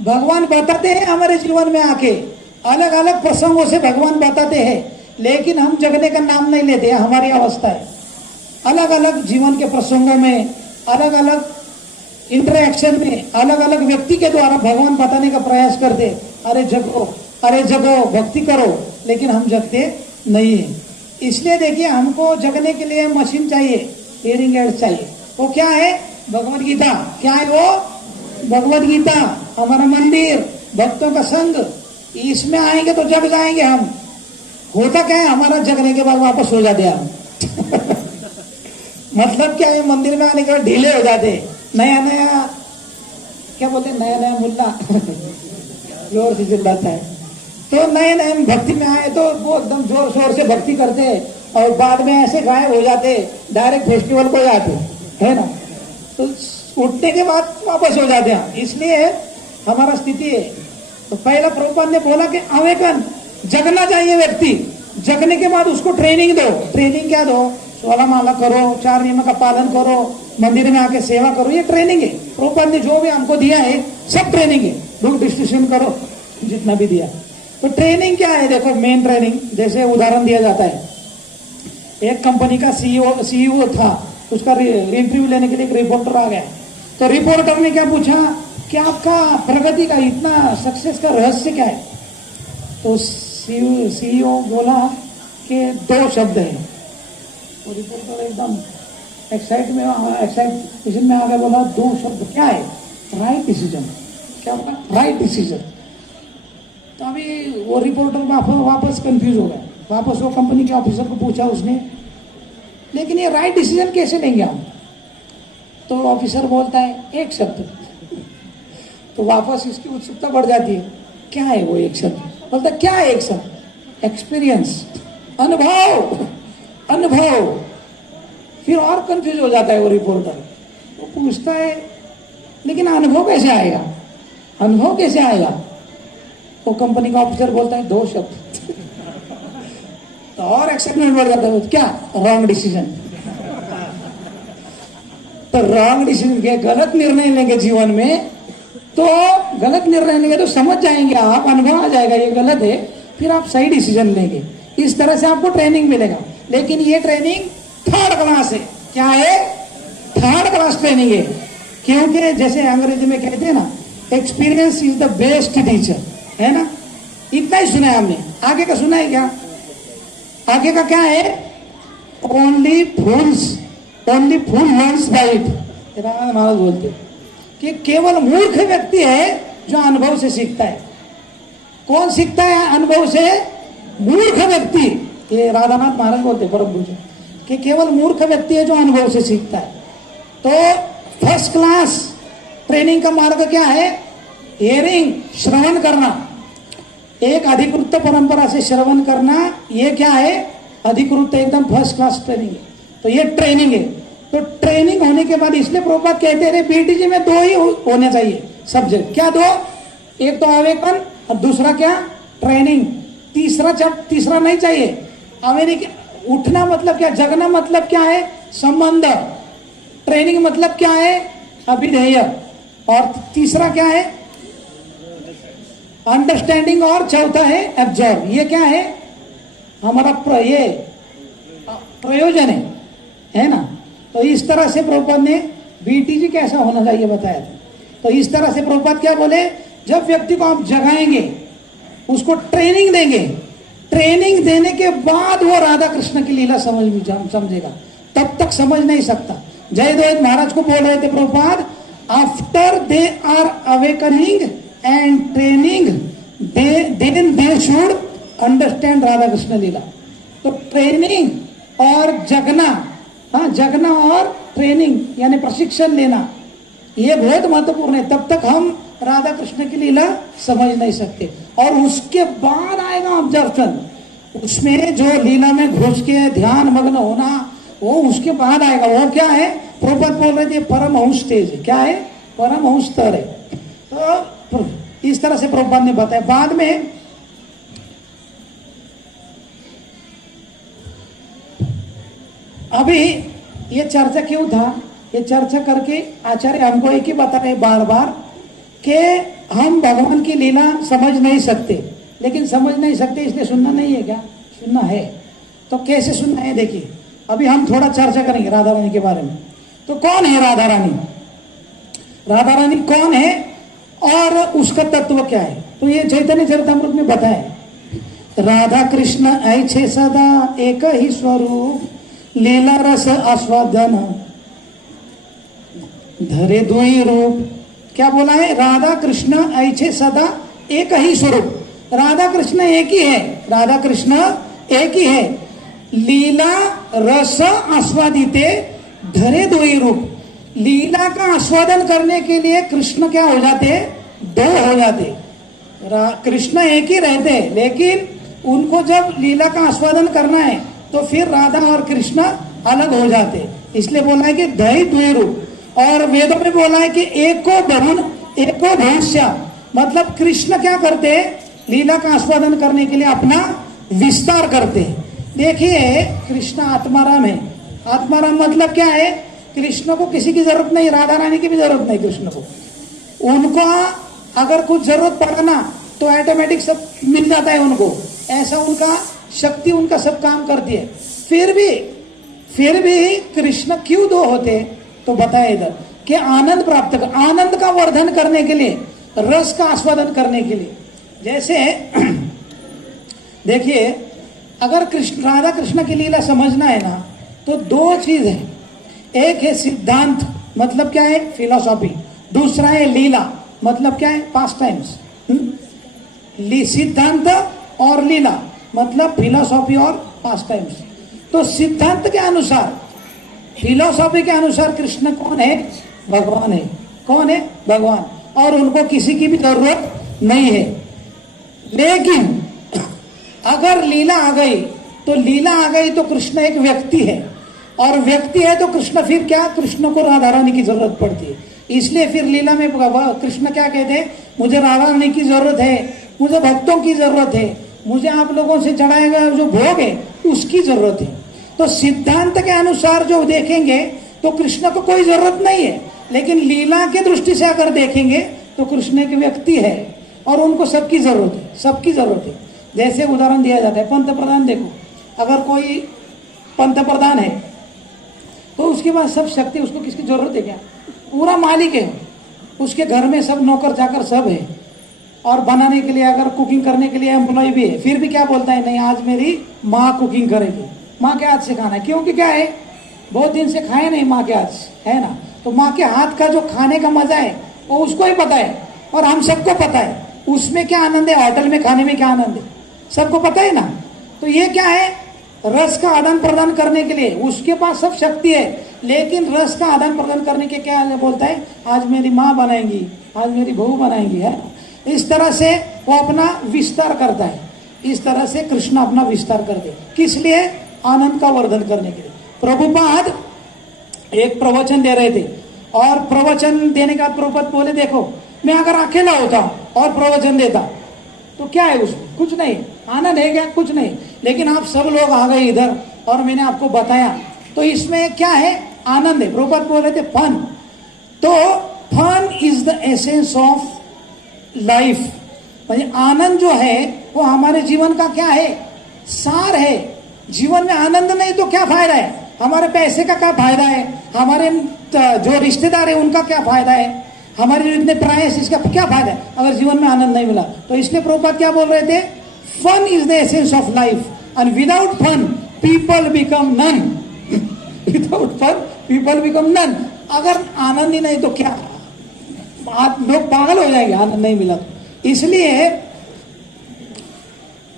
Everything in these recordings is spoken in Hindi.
भगवान बताते हैं हमारे जीवन में आके, अलग अलग प्रसंगों से भगवान बताते हैं, लेकिन हम जगने का नाम नहीं लेते। हमारी अवस्था है, अलग अलग जीवन के प्रसंगों में, अलग अलग इंटरेक्शन में, अलग अलग व्यक्ति के द्वारा भगवान बताने का प्रयास करते, अरे जगो, अरे जगो, भक्ति करो, लेकिन हम जगते नहीं है। इसलिए देखिए, हमको जगने के लिए मशीन चाहिए, हियरिंग एड चाहिए। वो क्या है? भगवद गीता। क्या है वो? भगवद गीता, हमारा मंदिर, भक्तों का संग। इसमें आएंगे तो जग जाएंगे हम। होता क्या है, हमारा जगने के बाद वापस हो जाते हैं हम। मतलब क्या है, मंदिर में आने के बाद ढीले हो जाते, नया नया, क्या बोलते, नया नया मुल्ला जोर से चिल्लाता है। तो नए नए भक्ति में आए तो वो एकदम जोर शोर से भक्ति करते, और बाद में ऐसे गायब हो जाते, डायरेक्ट फेस्टिवल को जाते, है ना। तो उठने के बाद वापस हो जाते हैं। इसलिए हमारा स्थिति है। तो पहला प्रभुपाद ने बोला कि अवेकन, जगना चाहिए व्यक्ति। जगने के बाद उसको ट्रेनिंग दो। ट्रेनिंग क्या दो? 16 माला करो, 4 नियम का पालन करो, मंदिर में आके सेवा करो, ये ट्रेनिंग है। प्रभुपाद ने जो भी हमको दिया है सब ट्रेनिंग है। बुक डिस्ट्रीब्यूशन करो, जितना भी दिया। तो ट्रेनिंग क्या है? देखो, मेन ट्रेनिंग, जैसे उदाहरण दिया जाता है, एक कंपनी का सीईओ था, उसका इंटरव्यू लेने के लिए एक रिपोर्टर आ गया। तो रिपोर्टर ने क्या पूछा कि आपका प्रगति का इतना सक्सेस का रहस्य क्या है? तो सीईओ बोला कि 2 शब्द है। तो रिपोर्टर एकदम एक्साइटेशन में आ गया, बोला 2 शब्द क्या है? Right decision. क्या बोला? Right decision. तो अभी वो रिपोर्टर वापस कंफ्यूज हो गया। वापस वो कंपनी के ऑफिसर को पूछा उसने, लेकिन ये राइट डिसीजन कैसे लेंगे हम? तो ऑफिसर बोलता है 1 शब्द। तो वापस इसकी उत्सुकता बढ़ जाती है, क्या है वो 1 शब्द? बोलता क्या है 1 शब्द? एक्सपीरियंस, अनुभव, अनुभव। फिर और कंफ्यूज हो जाता है वो रिपोर्टर। वो पूछता है लेकिन अनुभव कैसे आएगा? अनुभव कैसे आएगा? वो कंपनी का ऑफिसर बोलता है 2 शब्द। तो और एक्साइटमेंट बढ़ जाता है, क्या? Wrong decision. तो रॉन्ग डिसीजन के, गलत निर्णय लेंगे जीवन में, तो गलत निर्णय लेंगे तो समझ जाएंगे आप, अनुभव आ जाएगा ये गलत है, फिर आप सही डिसीजन लेंगे। इस तरह से आपको ट्रेनिंग मिलेगा। लेकिन ये ट्रेनिंग 3rd क्लास है। क्या है? 3rd क्लास ट्रेनिंग है। क्योंकि जैसे अंग्रेजी में कहते हैं ना, experience is the best teacher, है ना। इतना ही सुना है हमने, आगे का सुना है क्या? आगे का क्या है? Only fool learns by it. महाराज बोलते कि केवल मूर्ख व्यक्ति है जो अनुभव से सीखता है। कौन सीखता है अनुभव से? मूर्ख व्यक्ति। ये राधानाथ महाराज बोलते परम पूज्य कि केवल मूर्ख व्यक्ति है जो अनुभव से सीखता है। तो 1st क्लास ट्रेनिंग का मार्ग क्या है? हियरिंग, श्रवण करना। एक अधिकृत परंपरा से श्रवण करना, ये क्या है? अधिकृत, एकदम 1st क्लास ट्रेनिंग है। तो ये ट्रेनिंग है। तो ट्रेनिंग होने के बाद, इसलिए प्रभुपाद कहते हैं बीटीजी में 2 ही होने चाहिए सब्जेक्ट। क्या 2? एक तो अवेकन और दूसरा क्या? ट्रेनिंग। तीसरा नहीं चाहिए। अमेरिका उठना मतलब क्या? जगना मतलब क्या है? संबंध। ट्रेनिंग मतलब क्या है? अभिधेय। और तीसरा क्या है? अंडरस्टैंडिंग। और चौथा है एब्जॉर्ब। ये क्या है? हमारा ये प्रयोजन है ना। तो इस तरह से प्रभुपाद ने बीटीजी कैसा होना चाहिए बताया था। तो इस तरह से प्रभुपाद क्या बोले, जब व्यक्ति को आप जगाएंगे, उसको ट्रेनिंग देंगे, ट्रेनिंग देने के बाद वो राधा कृष्ण की लीला समझेगा, तब तक समझ नहीं सकता। जयदेव महाराज को बोल रहे थे Prabhupada, after they are awakening and training then they should understand Radha Krishna lila. तो ट्रेनिंग और जगना, जगना और ट्रेनिंग यानी प्रशिक्षण लेना, ये बहुत महत्वपूर्ण है। तब तक हम राधा कृष्ण की लीला समझ नहीं सकते। और उसके बाद आएगा ऑब्जर्वेशन, उसमें जो लीला में घुस के ध्यान मग्न होना, वो उसके बाद आएगा। वो क्या है? प्रभुपाद बोल रहे थे परमहंस स्टेज है। क्या है? परमहंस स्तर है। तो इस तरह से प्रभुपाद ने बताया। बाद में अभी ये चर्चा क्यों था? ये चर्चा करके आचार्य हमको एक ही बता रहे बार बार कि हम भगवान की लीला समझ नहीं सकते, लेकिन समझ नहीं सकते इसलिए सुनना नहीं है क्या? सुनना है। तो कैसे सुनना है देखिए, अभी हम थोड़ा चर्चा करेंगे राधा रानी के बारे में। तो कौन है राधा रानी? राधा रानी कौन है और उसका तत्व क्या है? तो ये चैतन्य चरितामृत में बताए, राधा कृष्ण ऐछे सदा एक ही स्वरूप, लीला रस आस्वादन धरे दुई रूप। क्या बोला है? राधा कृष्ण ऐछे सदा एक ही स्वरूप। राधा कृष्ण एक ही है, राधा कृष्ण एक ही है। लीला रस आस्वादिते धरे दुई रूप। लीला का आस्वादन करने के लिए कृष्ण क्या हो जाते? दो हो जाते। कृष्ण एक ही रहते, लेकिन उनको जब लीला का आस्वादन करना है तो फिर राधा और कृष्ण अलग हो जाते। इसलिए बोला है कि दही द्वि रूप। और वेदों में बोला है कि एको बहुन एको भविष्य, मतलब कृष्ण क्या करते? लीला का आस्वादन करने के लिए अपना विस्तार करते। देखिए, कृष्ण आत्माराम है। आत्माराम मतलब क्या है? कृष्ण को किसी की जरूरत नहीं, राधा रानी की भी जरूरत नहीं कृष्ण को। उनको अगर कुछ जरूरत पड़ा ना तो ऑटोमेटिक सब मिल जाता है उनको, ऐसा उनका शक्ति, उनका सब काम करती है। फिर भी कृष्ण क्यों दो होते? तो बताए इधर कि आनंद प्राप्त कर, आनंद का वर्धन करने के लिए, रस का आस्वादन करने के लिए। जैसे देखिए, अगर कृष्ण राधा कृष्ण की लीला समझना है ना तो दो चीज है। एक है सिद्धांत, मतलब क्या है? फिलॉसॉफी। दूसरा है लीला, मतलब क्या है? Past times. सिद्धांत और लीला मतलब फिलॉसॉफी और पास्ट टाइम्स। तो सिद्धांत के अनुसार, फिलॉसॉफी के अनुसार कृष्ण कौन है? भगवान है। कौन है? भगवान। और उनको किसी की भी जरूरत नहीं है। लेकिन अगर लीला आ गई तो, लीला आ गई तो कृष्ण एक व्यक्ति है, और व्यक्ति है तो कृष्ण फिर क्या? कृष्ण को राधा रानी की जरूरत पड़ती है। इसलिए फिर लीला में कृष्ण क्या कहते हैं? मुझे राधा रानी की जरूरत है, मुझे भक्तों की जरूरत है, मुझे आप लोगों से चढ़ाया गया जो भोग है उसकी जरूरत है। तो सिद्धांत के अनुसार जो देखेंगे तो कृष्ण को कोई जरूरत नहीं है, लेकिन लीला की दृष्टि से अगर देखेंगे तो कृष्ण एक व्यक्ति है और उनको सबकी जरूरत है, सबकी जरूरत है। जैसे उदाहरण दिया जाता है, पंत प्रधान देखो, अगर कोई पंत प्रधान है तो उसके पास सब शक्ति, उसको किसकी जरूरत है? क्या? पूरा मालिक है, उसके घर में सब नौकर चाकर सब है, और बनाने के लिए, अगर कुकिंग करने के लिए एम्प्लॉय भी है, फिर भी क्या बोलता है? नहीं, आज मेरी माँ कुकिंग करेगी, माँ के हाथ से खाना है। क्योंकि क्या है? बहुत दिन से खाए नहीं माँ के हाथ से, है ना? तो माँ के हाथ का जो खाने का मजा है वो उसको ही पता है, और हम सबको पता है उसमें क्या आनंद है, होटल में खाने में क्या आनंद है, सबको पता है ना। तो ये क्या है? रस का आदान प्रदान करने के लिए उसके पास सब शक्ति है, लेकिन रस का आदान प्रदान करने के क्या बोलता है? आज मेरी माँ बनाएंगी, आज मेरी बहू बनाएंगी, है। इस तरह से वो अपना विस्तार करता है। इस तरह से कृष्ण अपना विस्तार करते, किस लिए? आनंद का वर्धन करने के लिए। प्रभुपाद एक प्रवचन दे रहे थे, और प्रवचन देने का प्रभुपाद बोले, देखो मैं अगर अकेला होता और प्रवचन देता तो क्या है उसमें? कुछ नहीं। आनंद है क्या? कुछ नहीं। लेकिन आप सब लोग आ गए इधर और मैंने आपको बताया, तो इसमें क्या है? आनंद है। प्रभुपाद बोल रहे थे फन। तो fun is the essence of life. म्हणजे आनंद जो है वो हमारे जीवन का क्या है? सार है। जीवन में आनंद नहीं तो क्या फायदा है? हमारे पैसे का क्या फायदा है? हमारे जो रिश्तेदार है उनका क्या फायदा है? हमारे जो इतने प्रयास, इसका क्या फायदा है अगर जीवन में आनंद नहीं मिला? तो इसलिए प्रभुपाद क्या बोल रहे थे? Fun is the essence of life, and without fun people become none. Without fun people become none. अगर आनंद ही नहीं तो क्या? लोग पागल हो जाएंगे आनंद नहीं मिला तो। इसलिए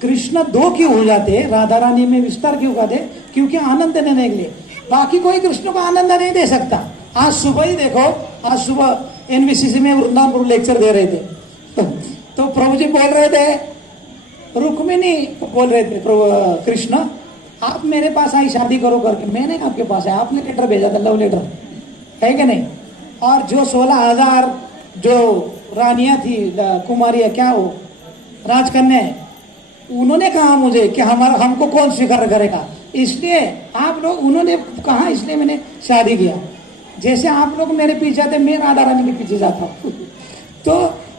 कृष्ण दो क्यों हो जाते? राधा रानी में विस्तार क्यों करते? क्योंकि आनंद देने के लिए। बाकी कोई कृष्ण को आनंद नहीं दे सकता। आज सुबह ही देखो, आज सुबह एनवीसीसी में वृंदावनपुर लेक्चर दे रहे थे तो प्रभु जी बोल रहे थे, रुक्मिणी बोल रहे थे, प्रभु कृष्ण आप मेरे पास आई शादी करो करके। मैंने आपके पास आया, आपने लेटर भेजा था, लव लेटर, है कि नहीं? और जो 16,000 जो रानियां थी, कुमारियां, क्या वो राजकन्या, उन्होंने कहा मुझे कि हमको कौन स्वीकार करेगा, इसलिए आप लोग, उन्होंने कहा इसलिए मैंने शादी किया। जैसे आप लोग मेरे पीछे आते, मैं राधा रानी के पीछे जाता हूँ। तो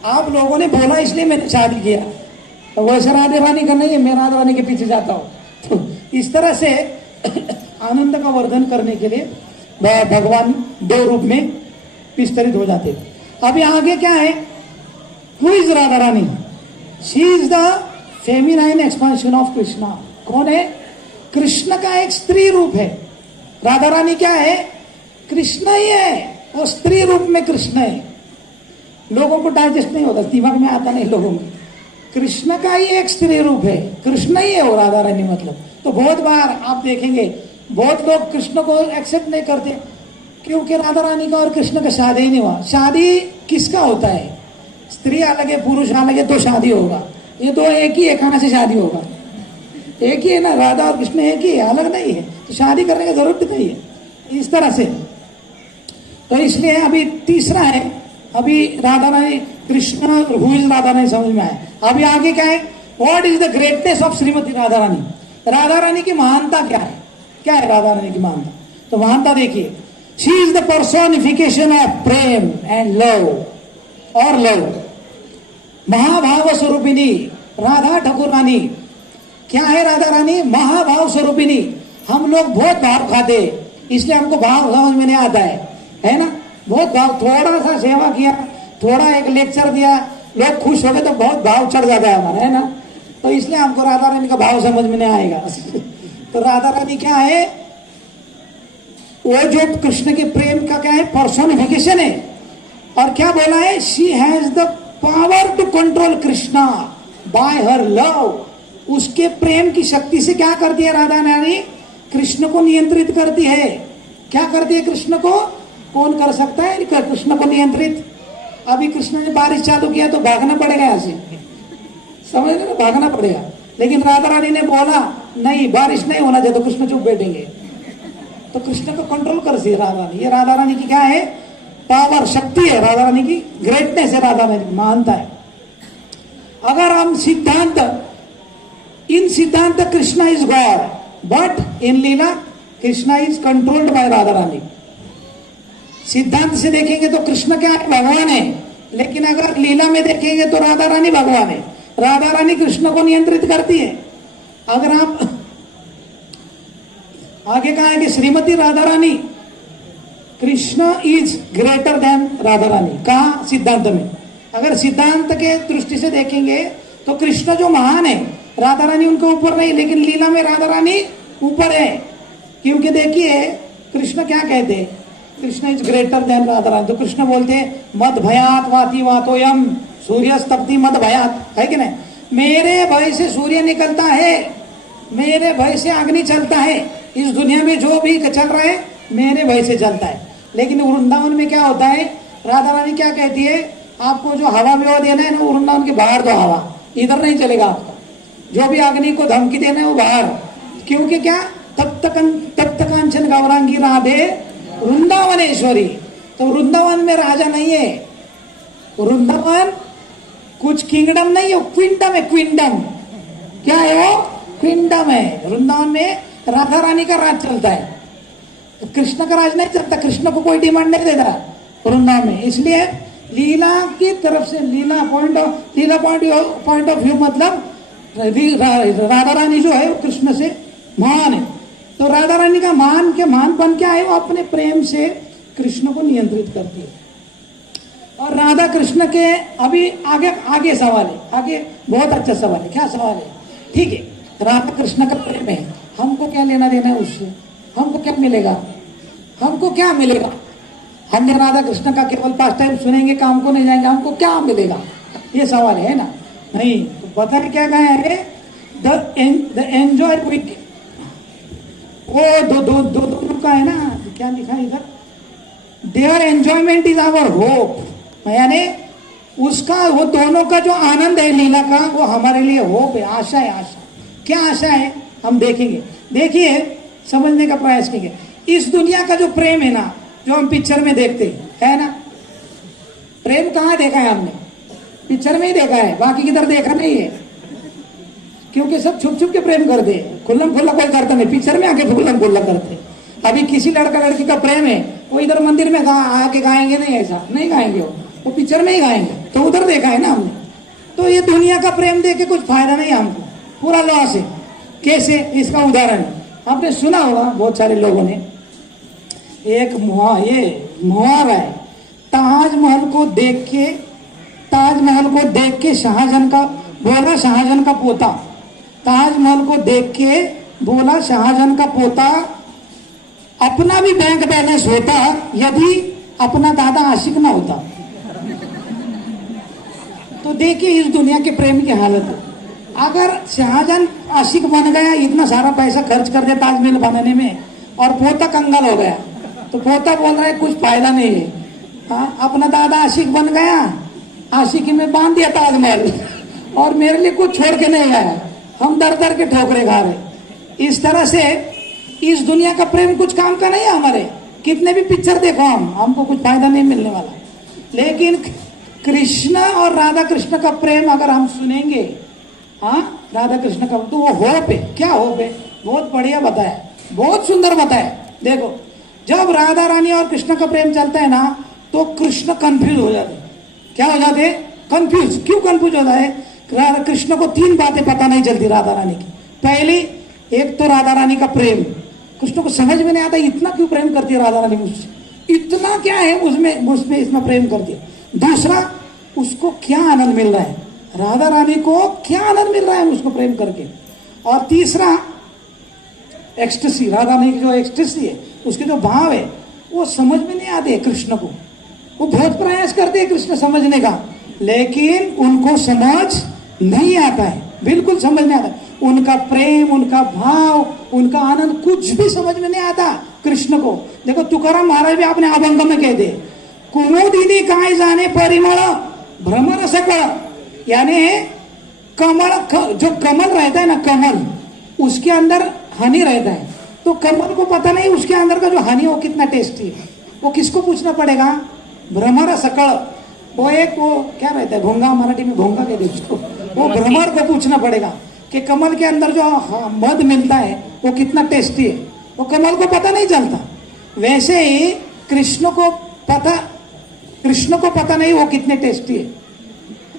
आप लोगों ने बोला इसलिए मैंने शादी किया, तो वैसे राधे रानी का नहीं है, मैं राधा रानी के पीछे जाता हूँ। तो इस तरह से आनंद का वर्धन करने के लिए भगवान दो रूप में विस्तरित हो जाते। अभी आगे क्या है, who is Radha Rani? She is the feminine expansion of Krishna. कौन है? कृष्ण का एक स्त्री रूप है। राधा रानी क्या है? कृष्ण ही है, वो स्त्री रूप में कृष्ण है। लोगों को डाइजेस्ट नहीं होता, दिमाग में आता नहीं लोगों में। कृष्ण का ही एक स्त्री रूप है, कृष्ण ही है वो राधा रानी मतलब। तो बहुत बार आप देखेंगे बहुत लोग कृष्ण को एक्सेप्ट नहीं करते, क्योंकि राधा रानी का और कृष्ण का शादी ही नहीं हुआ। शादी किसका होता है? स्त्री अलग है, पुरुष अलग है, तो शादी होगा। ये तो एक ही है, कहां से शादी होगा? एक ही है ना, राधा और कृष्ण एक ही है, अलग नहीं है, तो शादी करने की जरूरत नहीं है इस तरह से। तो इसलिए अभी तीसरा है, अभी राधा रानी कृष्ण हु इज राधा रानी समझ में आया। अभी आगे क्या है, what is the greatness of Shrimati Radha Rani? Radha Rani की महानता क्या है? क्या है राधा रानी की महानता? तो महानता देखिए, she is the personification of Prem and love और लव। महाभाव स्वरूपिणी राधा ठाकुर रानी क्या है? राधा रानी महाभाव स्वरूपिणी। हम लोग बहुत भाव खाते, इसलिए हमको भाव समझ में नहीं आता है ना? बहुत भाव, थोड़ा सा सेवा किया, थोड़ा एक लेक्चर दिया, लोग खुश हो गए तो बहुत भाव चढ़ जाता है हमारा, है ना? तो इसलिए हमको राधा रानी का भाव समझ में नहीं आएगा। तो राधा रानी क्या है? वो जो कृष्ण के प्रेम का क्या है? पर्सोनिफिकेशन है। और क्या बोला है? She has the power to control Krishna by her love. उसके प्रेम की शक्ति से क्या करती है राधा रानी? कृष्ण को नियंत्रित करती है। क्या करती है कृष्ण को? कौन कर सकता है कृष्ण को नियंत्रित? अभी कृष्ण ने बारिश चालू किया तो भागना पड़ेगा यहाँ से, समझ रहे ना, भागना पड़ेगा। लेकिन राधा रानी ने बोला नहीं, बारिश नहीं होना चाहिए, तो कृष्ण चुप बैठेंगे। तो कृष्ण को कंट्रोल करती है राधा रानी। ये राधा रानी की क्या है? पावर, शक्ति है राधा रानी की, ग्रेटनेस है राधा रानी की, महानता है। अगर हम सिद्धांत, in siddhant Krishna is God, but in lila Krishna is controlled by Radha Rani. सिद्धांत से देखेंगे तो कृष्ण क्या है? भगवान है। लेकिन अगर लीला में देखेंगे तो राधा रानी भगवान है। राधा रानी कृष्ण को नियंत्रित करती है। अगर आप आगे कहा है कि Shrimati Radha Rani, Krishna is greater than Radha Rani. कहा? सिद्धांत में। अगर सिद्धांत के दृष्टि से देखेंगे तो कृष्ण जो महान है, राधा रानी उनके ऊपर नहीं, लेकिन लीला में राधा रानी ऊपर है। क्योंकि देखिए कृष्ण क्या कहते हैं? Krishna is greater than Radha Rani. तो कृष्ण बोलते हैं मद भयात वाति वातोयम सूर्यस्तप्ति मद भयात, है कि नहीं? मेरे भय से सूर्य निकलता है, मेरे भय से अग्नि चलता है। इस दुनिया में जो भी चल रहा है मेरे भय से चलता है। लेकिन वृंदावन में क्या होता है? राधा रानी क्या कहती है? आपको जो हवा में वो देना है ना, वृंदावन के बाहर दो हवा, इधर नहीं चलेगा आपका। जो भी अग्नि को धमकी देना है वो बाहर। क्योंकि क्या? तप्त कांचन गौरांगी राधे वृंदावनेश्वरी। तो वृंदावन में राजा नहीं है, वृंदावन कुछ किंगडम नहीं है, क्विंडम है, क्विंडम। क्या है वो? क्विंडम है। वृंदावन में राधा रानी का राज चलता है, कृष्ण का राज नहीं चलता। कृष्ण को कोई डिमांड नहीं देता वृंदावन में। इसलिए लीला की तरफ से, लीला पॉइंट ऑफ व्यू मतलब राधा रानी जो है वो कृष्ण से महान है। तो राधा रानी का महानपन क्या है? वो अपने प्रेम से कृष्ण को नियंत्रित करती है। और राधा कृष्ण के अभी आगे सवाल है, आगे बहुत अच्छा सवाल है। क्या सवाल है? ठीक है, राधा कृष्ण का प्रेम है, हमको क्या लेना देना है उससे? हमको क्या मिलेगा? हमको क्या मिलेगा? हमने राधा कृष्ण का केवल पास टाइम सुनेंगे, काम को नहीं जाएंगे, हमको क्या मिलेगा? ये सवाल है ना? नहीं, तो पता क्या कहा है? द एंजॉय विद, वो दो का है ना, क्या लिखा है इधर? There enjoyment is our hope. यानी उसका, वो दोनों का जो आनंद है लीला का, वो हमारे लिए होप है, आशा है। आशा क्या आशा है? हम देखेंगे। देखिए, समझने का प्रयास कीजिए। इस दुनिया का जो प्रेम है ना, जो हम पिक्चर में देखते है ना, प्रेम कहाँ देखा है हमने? पिक्चर में ही देखा है, बाकी किधर देखा नहीं है। क्योंकि सब छुप छुप के प्रेम करते, खुल्लम खुल्ला कोई करता नहीं, पिक्चर में आके खुल्लम खुल्ला करते। अभी किसी लड़का लड़की का प्रेम है, वो इधर मंदिर में आके गाएंगे नहीं, ऐसा नहीं गाएंगे। वो वो पिक्चर में ही गाएंगे, तो उधर देखा है ना हमने। तो ये दुनिया का प्रेम देख के कुछ फायदा नहीं हमको, पूरा लॉस है। कैसे? इसका उदाहरण आपने सुना होगा बहुत सारे लोगों ने, एक मुहावरा है, ताजमहल को देख के शाहजहां का बोला, शाहजहां का पोता, ताजमहल को देख के बोला शाहजहां का पोता, अपना भी बैंक बैलेंस होता यदि अपना दादा आशिक ना होता। तो देखिए इस दुनिया के प्रेम की हालत। अगर शाहजहां आशिक बन गया, इतना सारा पैसा खर्च कर दिया ताजमहल बनाने में, और पोता कंगाल हो गया, तो पोता बोल रहा है कुछ फायदा नहीं है। हाँ, अपना दादा आशिक बन गया, आशिकी में बांध दिया ताजमहल, और मेरे लिए कुछ छोड़ के नहीं गया, हम दर दर के ठोकरे खा रहे। इस तरह से इस दुनिया का प्रेम कुछ काम का नहीं है हमारे। कितने भी पिक्चर देखो हमको कुछ फायदा नहीं मिलने वाला। लेकिन कृष्ण और राधा कृष्ण का प्रेम अगर हम सुनेंगे, हाँ राधा कृष्ण का, तो वो होप है। क्या होप है? बहुत बढ़िया बताया, बहुत सुंदर बताया। देखो जब राधा रानी और कृष्ण का प्रेम चलता है ना, तो कृष्ण कंफ्यूज हो जाते। क्या हो जाते? कंफ्यूज। क्यों कंफ्यूज होता है? कृष्ण को तीन बातें पता नहीं चलती राधा रानी की। पहली, एक तो राधा रानी का प्रेम कृष्ण को समझ में नहीं आता, इतना क्यों प्रेम करती है राधा रानी मुझसे, इतना क्या है उसमें इसमें प्रेम करती है। दूसरा, उसको क्या आनंद मिल रहा है, राधा रानी को क्या आनंद मिल रहा है उसको प्रेम करके। और तीसरा, एक्सटेसी, राधा रानी की जो एक्सटेसी है, उसके जो भाव है, वो समझ में नहीं आते कृष्ण को। वो बहुत प्रयास करते हैं कृष्ण समझने का, लेकिन उनको समझ नहीं आता है, बिल्कुल समझ नहीं आता। उनका प्रेम, उनका भाव, उनका आनंद कुछ भी समझ में नहीं आता कृष्ण को। देखो तुकाराम महाराज भी अपने अभंग में कहते, कुमुदिनी काय जाने परिमळ भ्रमर सकळ, यानी कमल, जो कमल रहता है ना, कमल, उसके अंदर हनी रहता है, तो कमल को पता नहीं उसके अंदर का जो हनी वो कितना टेस्टी है। वो किसको पूछना पड़ेगा? भ्रमर सकळ, वो क्या रहता है, भोंगा, मराठी में भोंगा कहते उसको, वो भ्रमर को पूछना पड़ेगा कि कमल के अंदर जो मध मिलता है वो कितना टेस्टी है। वो कमल को पता नहीं चलता। वैसे ही कृष्ण को पता नहीं वो कितने टेस्टी है।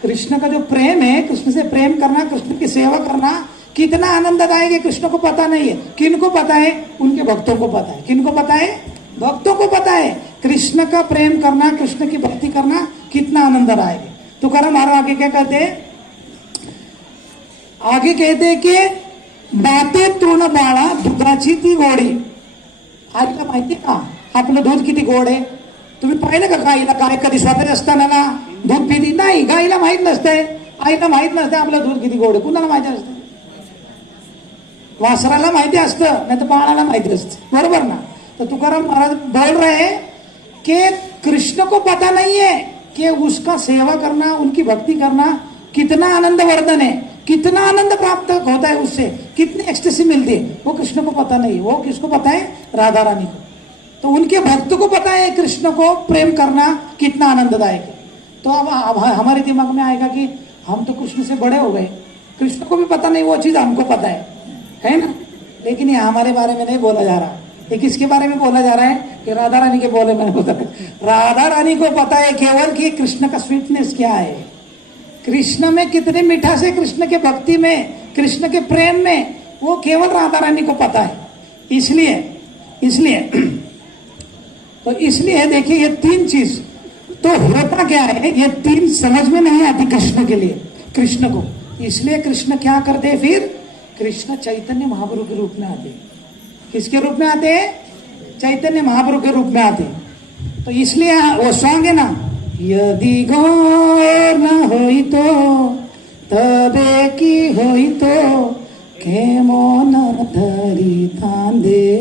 कृष्ण का जो प्रेम है, कृष्ण से प्रेम करना, कृष्ण की सेवा करना कितना आनंददायक है, कृष्ण को पता नहीं है। किनको पता है? उनके भक्तों को पता है। किनको पता है? भक्तों को पता है कृष्ण का प्रेम करना, कृष्ण की भक्ति करना कितना आनंददायक है। तो तुकाराम महाराज आगे क्या कहते हैं? आगे कहते हैं कि बाते तृण बाळा दुधाची ती गोडी। आईला माहिती का आपलं दूध किती गोड आहे? तुम्ही पाहिलं का गाईला? गाय कधी स्वतः असताना ना दूध पिती नाही, गाईला माहित नसते, आईला माहित नसते आपलं दूध किती गोड आहे। कुणाला माहिती असतं? वासराला माहिती असतं, नाही तर बाळाला माहिती असतं, बरोबर ना? तो तुकाराम महाराज बोल रहे हैं कि कृष्ण को पता नहीं है कि उसका सेवा करना, उनकी भक्ति करना कितना आनंदवर्धन है, कितना आनंद प्राप्त होता है उससे, कितनी एक्सटेसी मिलती है, वो कृष्ण को पता नहीं। वो किसको पता है? राधा रानी को। तो उनके भक्त को पता है कृष्ण को प्रेम करना कितना आनंददायक है। तो अब हमारे दिमाग में आएगा कि हम तो कृष्ण से बड़े हो गए, कृष्ण को भी पता नहीं वो चीज हमको पता है ना? लेकिन ये हमारे बारे में नहीं बोला जा रहा। ये किसके बारे में बोला जा रहा है? कि राधा रानी के बोले में होता है। राधा रानी को पता है केवल कि कृष्ण का स्वीटनेस क्या है, कृष्ण में कितनी मिठास है, कृष्ण के भक्ति में, कृष्ण के प्रेम में, वो केवल राधा रानी को पता है। इसलिए देखिए ये तीन चीज तो होता क्या है, ये तीन समझ में नहीं आती कृष्ण के लिए, कृष्ण को। इसलिए कृष्ण क्या करते? फिर कृष्ण चैतन्य महाप्रभु के रूप में आते। किसके रूप में आते हैं? चैतन्य महाप्रभु के रूप में आते। तो इसलिए वो सॉन्ग है ना, यदि गौर न होई तो तबे की होई तो केमन धरी थांदे,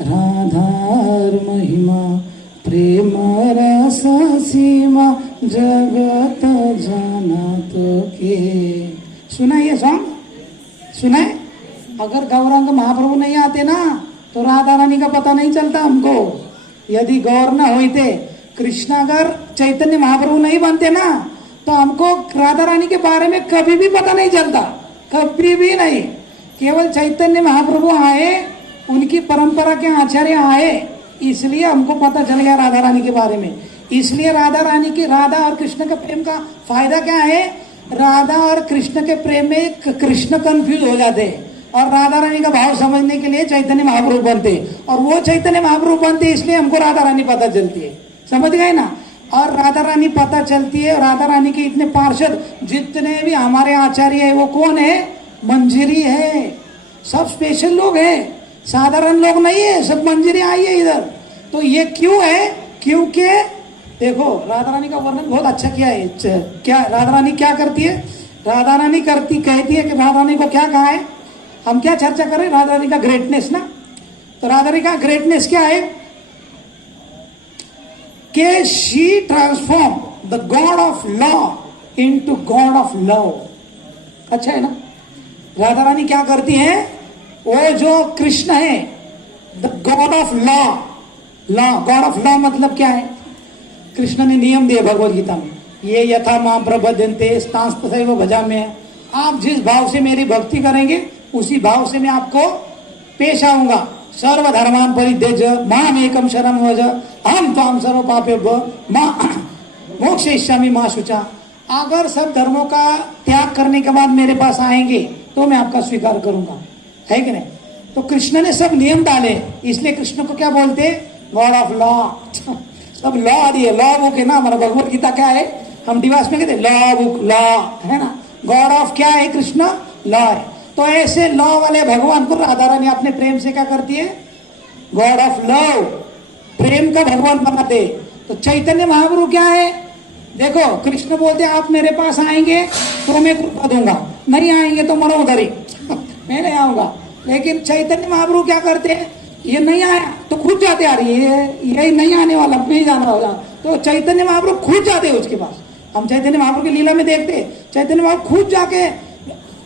राधार महिमा प्रेम रस सीमा जगत जाना तो के। सुना ये सॉन्ग? सुना है? अगर गौरांग महाप्रभु नहीं आते ना तो राधा रानी का पता नहीं चलता हमको। यदि गौर न होते, कृष्ण अगर चैतन्य महाप्रभु नहीं बनते ना तो हमको राधा रानी के बारे में कभी भी पता नहीं चलता, कभी भी नहीं। केवल चैतन्य महाप्रभु आए, उनकी परंपरा के आचार्य आए, इसलिए हमको पता चल गया राधा रानी के बारे में। इसलिए राधा और कृष्ण के प्रेम का फायदा क्या है? राधा और कृष्ण के प्रेम में कृष्ण कंफ्यूज हो जाते हैं और राधा रानी का भाव समझने के लिए चैतन्य महाप्रभु बनते हैं, और वो चैतन्य महाप्रभु बनते हैं इसलिए हमको राधा रानी पता चलती है। समझ गए ना? और राधा रानी पता चलती है। राधा रानी के इतने पार्षद जितने भी हमारे आचार्य है वो कौन है? मंजरी है। सब स्पेशल लोग हैं, साधारण लोग नहीं है, सब मंजरी आई है इधर। तो ये क्यों है? क्योंकि देखो राधा रानी का वर्णन बहुत अच्छा किया है। क्या राधा रानी क्या करती है? राधा रानी कहती है कि राधा रानी को क्या कहा है? हम क्या चर्चा करें? राधा रानी का ग्रेटनेस ना। तो राधा रानी का ग्रेटनेस क्या है? कि she transform the God of law into God of love. अच्छा है ना? राधा रानी क्या करती है? वो जो कृष्ण है the God of law God of law मतलब क्या है? कृष्ण ने नियम दिए भगवद गीता में, ये यथा मां प्रबध्यन्ते तांस तथैव भजाम्यहम् में। आप जिस भाव से मेरी भक्ति करेंगे उसी भाव से मैं आपको पेश आऊंगा। सर्वधर्मान परित्यज्य माम एकम शरणं व्रज अहम त्वां सर्व पापेभ्यो मोक्षयिष्यामि मा शुचा। अगर सब धर्मों का त्याग करने के बाद मेरे पास आएंगे तो मैं आपका स्वीकार करूंगा, है कि नहीं? तो कृष्ण ने सब नियम डाले, इसलिए कृष्ण को क्या बोलते? God of law. सब लॉ दिए, लॉ बुक है ना हमारा भगवत गीता। क्या है? हम डिवास में कहते लॉ बुक, लॉ है ना। गॉड ऑफ क्या है? कृष्ण लॉ है। तो ऐसे लॉ वाले भगवान को राधा रानी अपने प्रेम से क्या करती है? गॉड ऑफ लव, प्रेम का भगवान बनाते। तो चैतन्य महाप्रभु क्या है? देखो कृष्ण बोलते आप मेरे पास आएंगे तो मैं कृपा दूंगा, नहीं आएंगे तो मरो उधर ही मैं नहीं आऊंगा। लेकिन चैतन्य महाप्रभु क्या करते हैं? ये नहीं आया तो खुद जाते, आ रही है यही नहीं आने वाला, नहीं जाना होगा। तो चैतन्य महाप्रभु खुद जाते हैं उसके पास। हम चैतन्य महाप्रभु की लीला में देखते हैं चैतन्य महाप्रभु खुद जाके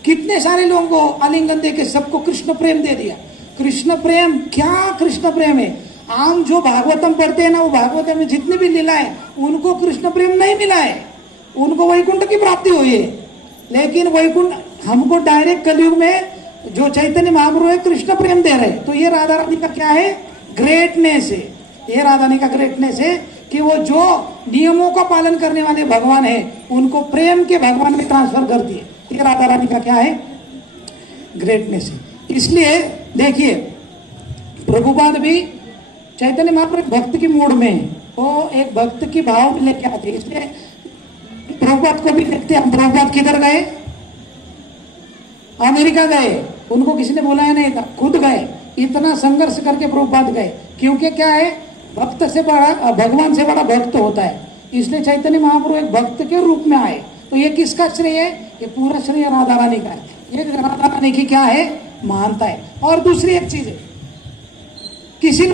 कितने सारे लोगों को आलिंगन दे के सबको कृष्ण प्रेम दे दिया। कृष्ण प्रेम क्या? कृष्ण प्रेम है। आम जो भागवतम पढ़ते हैं ना, वो भागवतम में जितने भी लीला है उनको कृष्ण प्रेम नहीं मिला है, उनको वैकुंठ की प्राप्ति हुई है। लेकिन वैकुंठ हमको डायरेक्ट कलयुग में जो चैतन्य महाप्रभु है कृष्ण प्रेम दे रहे। तो ये राधा रानी का क्या है? ग्रेटनेस है। ये राधा रानी का ग्रेटनेस है कि वो जो नियमों का पालन करने वाले भगवान है उनको प्रेम के भगवान में ट्रांसफर करती है। ये राधा रानी का क्या है? ग्रेटनेस है। इसलिए देखिए प्रभुपाद भी चैतन्य महाप्रभु भक्त की मूड में वो एक भक्त की भाव में लेके आते, इसलिए प्रभुपाद को भी देखते हैं। प्रभुपाद किधर गए? अमेरिका गए, उनको किसी ने बुलाया नहीं था, खुद गए। इतना संघर्ष करके प्रभुपाद गए, क्योंकि क्या है? भक्त से बड़ा भगवान से बड़ा भक्त होता है। इसलिए चैतन्य महाप्रभु एक भक्त के रूप में आए। तो ये किसका श्रेय है? ये पूरा श्रेय राधा रानी का है। ये राधा रानी की क्या है? महानता है। और दूसरी एक चीज है, किसी